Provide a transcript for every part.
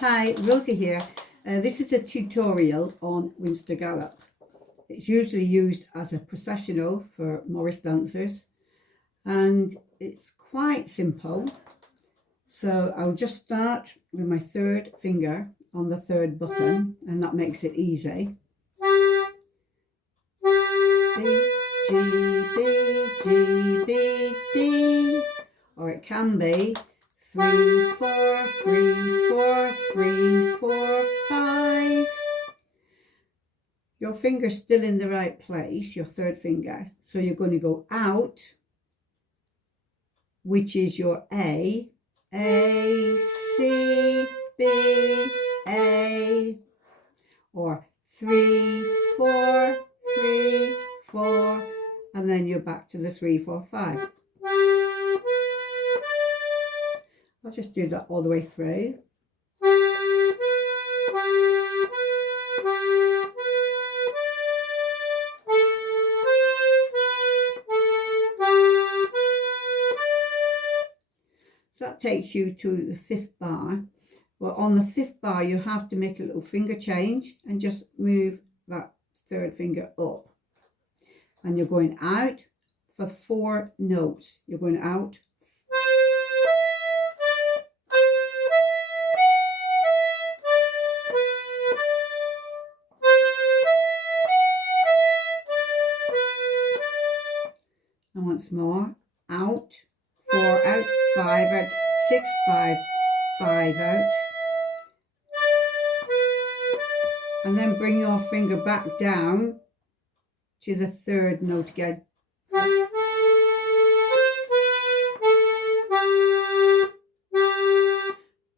Hi, Rosie here. This is a tutorial on Winster Gallup. It's usually used as a processional for Morris dancers and it's quite simple. So I'll just start with my third finger on the third button and that makes it easy. B, G, B, G, B, D, or it can be 3, 4, 3, 4, 3, 4, 5. Your finger's still in the right place, your third finger. So you're going to go out, which is your A, C, B, A, or 3, 4, 3, 4, and then you're back to the 3, 4, 5. I'll just do that all the way through. So that takes you to the fifth bar. Well, on the fifth bar, you have to make a little finger change and just move that third finger up. And you're going out for 4 notes. You're going out. And once more, out, 4 out, 5 out, 6, 5, 5 out. And then bring your finger back down to the third note again.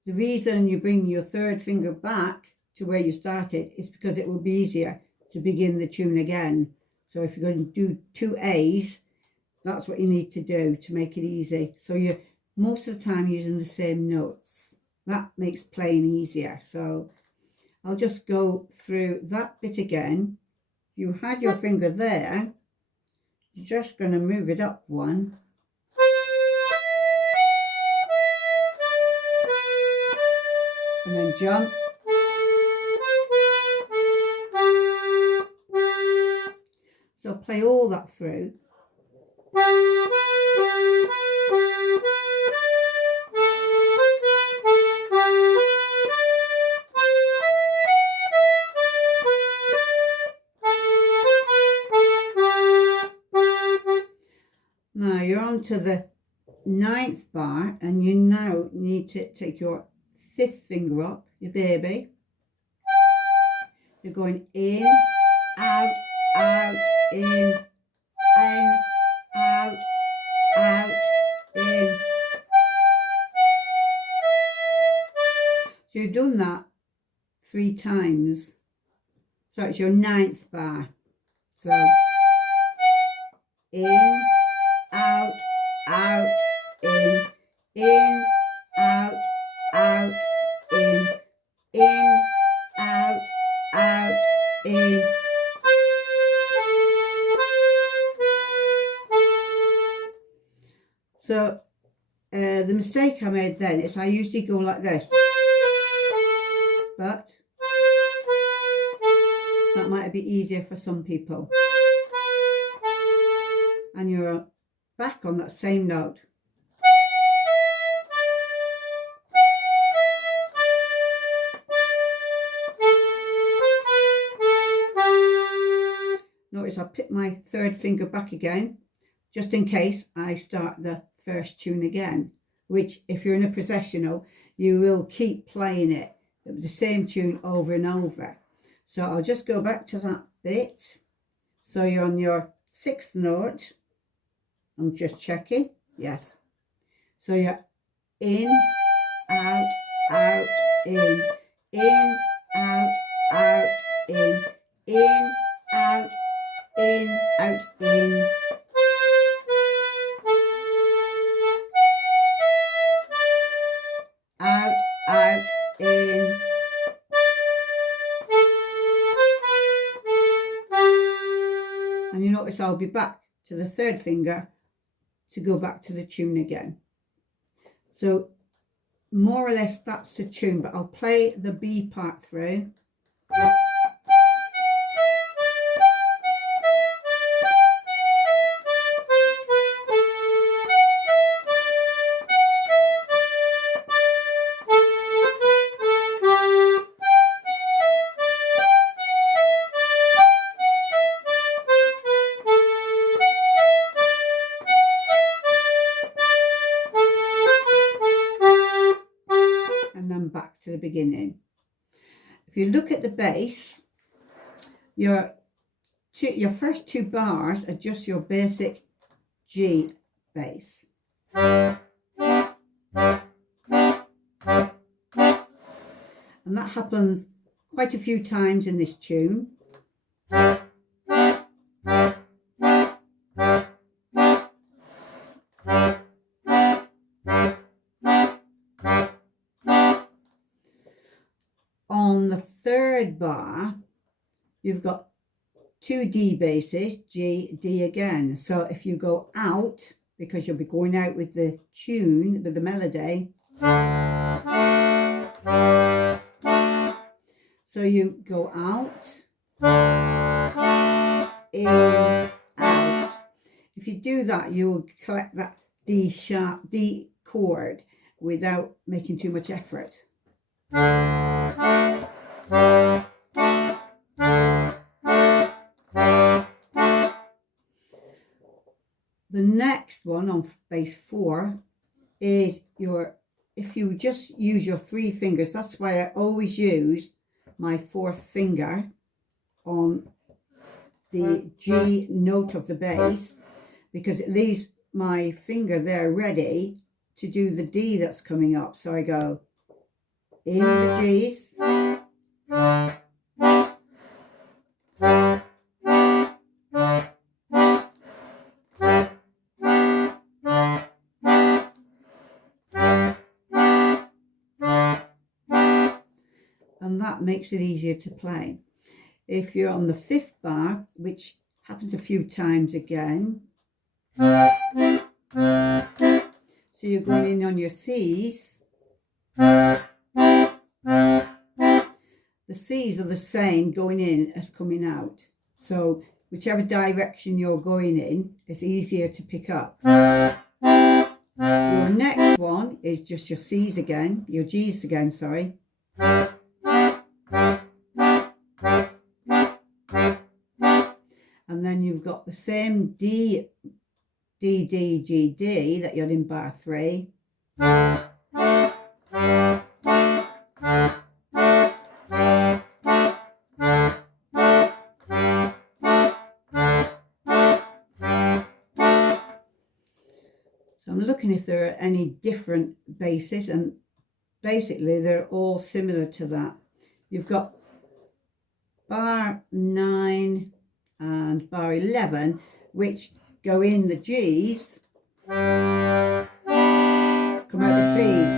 The reason you bring your third finger back to where you started is because it will be easier to begin the tune again. So if you're going to do 2 A's, that's what you need to do to make it easy. So you're most of the time using the same notes. That makes playing easier. So I'll just go through that bit again. You had your finger there. You're just going to move it up 1. And then jump. So play all that through. Now you're on to the 9th bar and you now need to take your 5th finger up, your baby. You're going in, out, out, in, out, out, in. So you've done that 3 times. So it's your 9th bar. So in, out, out, in, out, out, in, out, out, in. So the mistake I made then is I usually go like this, but that might be easier for some people. And you're back on that same note. Notice I put my third finger back again, just in case I start the first tune again, which if you're in a processional, you will keep playing it, the same tune over and over. So I'll just go back to that bit. So you're on your 6th note. I'm just checking. Yes. So you're in, out, out, in, out, out, in, out, in, out, in. Out, out, in. And you notice I'll be back to the 3rd finger to go back to the tune again. So more or less that's the tune, but I'll play the B part through. Back to the beginning. If you look at the bass, your first two bars are just your basic G bass. And that happens quite a few times in this tune. On the third bar, you've got two D basses, G, D again. So if you go out, because you'll be going out with the tune, with the melody. So you go out, in, out. If you do that, you will collect that D sharp, D chord without making too much effort. The next one on bass 4 is if you just use your 3 fingers, that's why I always use my 4th finger on the G note of the bass, because it leaves my finger there ready to do the D that's coming up. So I go in the G's, and that makes it easier to play. If you're on the 5th bar, which happens a few times again, so you're going in on your C's, the C's are the same going in as coming out. So whichever direction you're going in, it's easier to pick up. Your next one is just your C's again, your G's again, sorry. And then you've got the same D, D, D, G, D that you're in bar 3. So I'm looking if there are any different basses, and basically they're all similar to that. You've got bar 9 and bar 11, which go in the G's, come out the C's.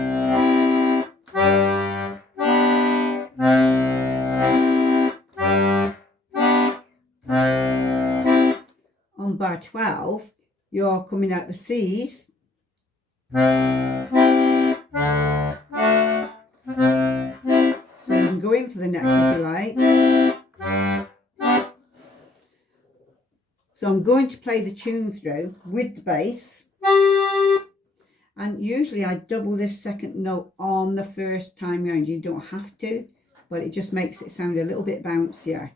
On bar 12, you're coming out the C's. So you can go in for the next if you like. So I'm going to play the tune through with the bass, and usually I double this second note on the first time round. You don't have to, but it just makes it sound a little bit bouncier.